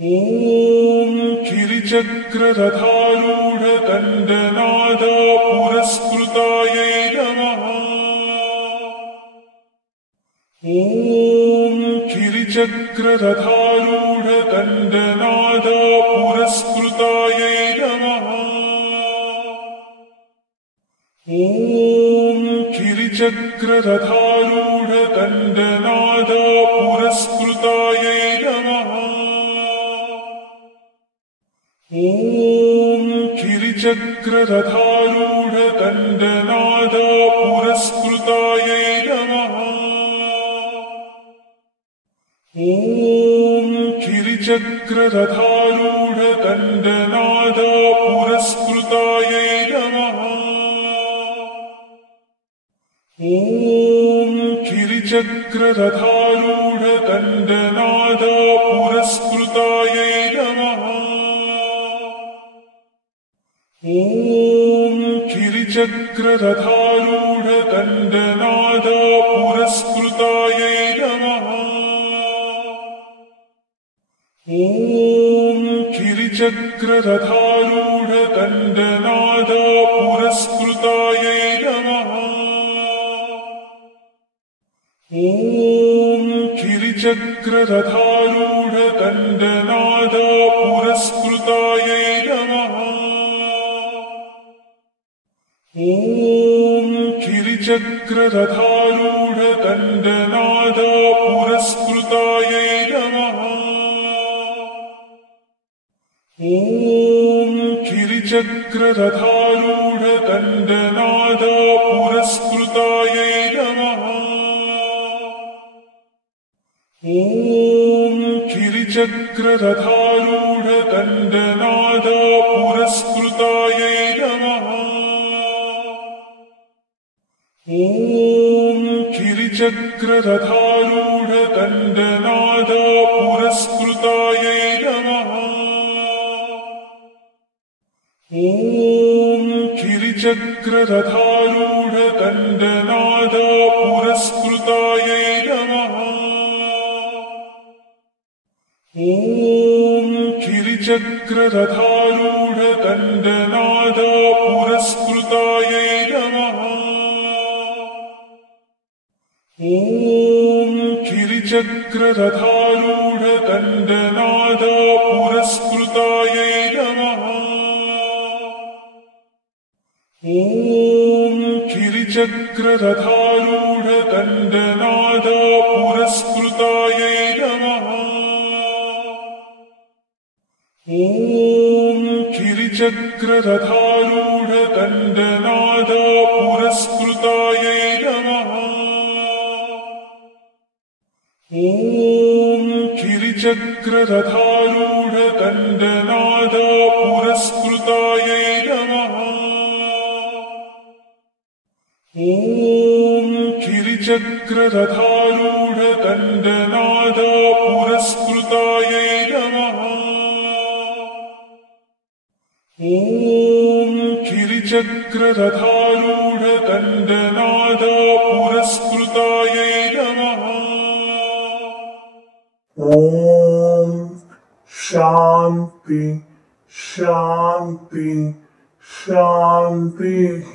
ॐ गिरिचक्ररथारूढदण्डनादा पुरस्कृतायै नमः। ॐ गिरिचक्ररथारूढदण्डनादा पुरस्कृतायै नमः। ॐ गिरिचक्ररथारूढदण्डनादा पुरस्कृतायै नमः। ॐ गिरिचक्ररथारूढदण्डनादा पुरस्कृतायै नमः। ॐ गिरिचक्ररथारूढदण्डनादा पुरस्कृतायै नमः। ॐ गिरिचक्ररथारूढदण्डनादा पुरस्कृतायै नमः। ॐ गिरिचक्ररथारूढदण्डनादा पुरस्कृतायै नमः। ॐ गिरिचक्ररथारूढदण्डनादा पुरस्कृतायै नमः। ॐ गिरिचक्ररथारूढदण्डनादा पुरस्कृतायै नमः। ॐ गिरिचक्ररथारूढदण्डनादा पुरस्कृतायै नमः। ॐ गिरिचक्ररथारूढदण्डनादा पुरस्कृतायै नमः। ॐ गिरिचक्ररथारूढदण्डनादा पुरस्कृतायै नमः। ॐ गिरिचक्ररथारूढदण्डनादा पुरस्कृतायै नमः। ॐ गिरिचक्ररथारूढदण्डनादा पुरस्कृतायै नमः। ॐ गिरिचक्ररथारूढदण्डनादा पुरस्कृतायै नमः। ॐ गिरिचक्ररथारूढदण्डनादा पुरस्कृतायै नमः। ॐ गिरिचक्ररथारूढदण्डनादा पुरस्कृतायै नमः। ॐ गिरिचक्ररथारूढदण्डनादा पुरस्कृतायै नमः। ॐ गिरिचक्ररथारूढदण्डनादा पुरस्कृतायै नमः। ॐ गिरिचक्ररथारूढदण्डनादा पुरस्कृतायै नमः। ॐ गिरिचक्ररथारूढदण्डनादा पुरस्कृतायै नमः। ॐ शान्ति शान्ति शान्तिः।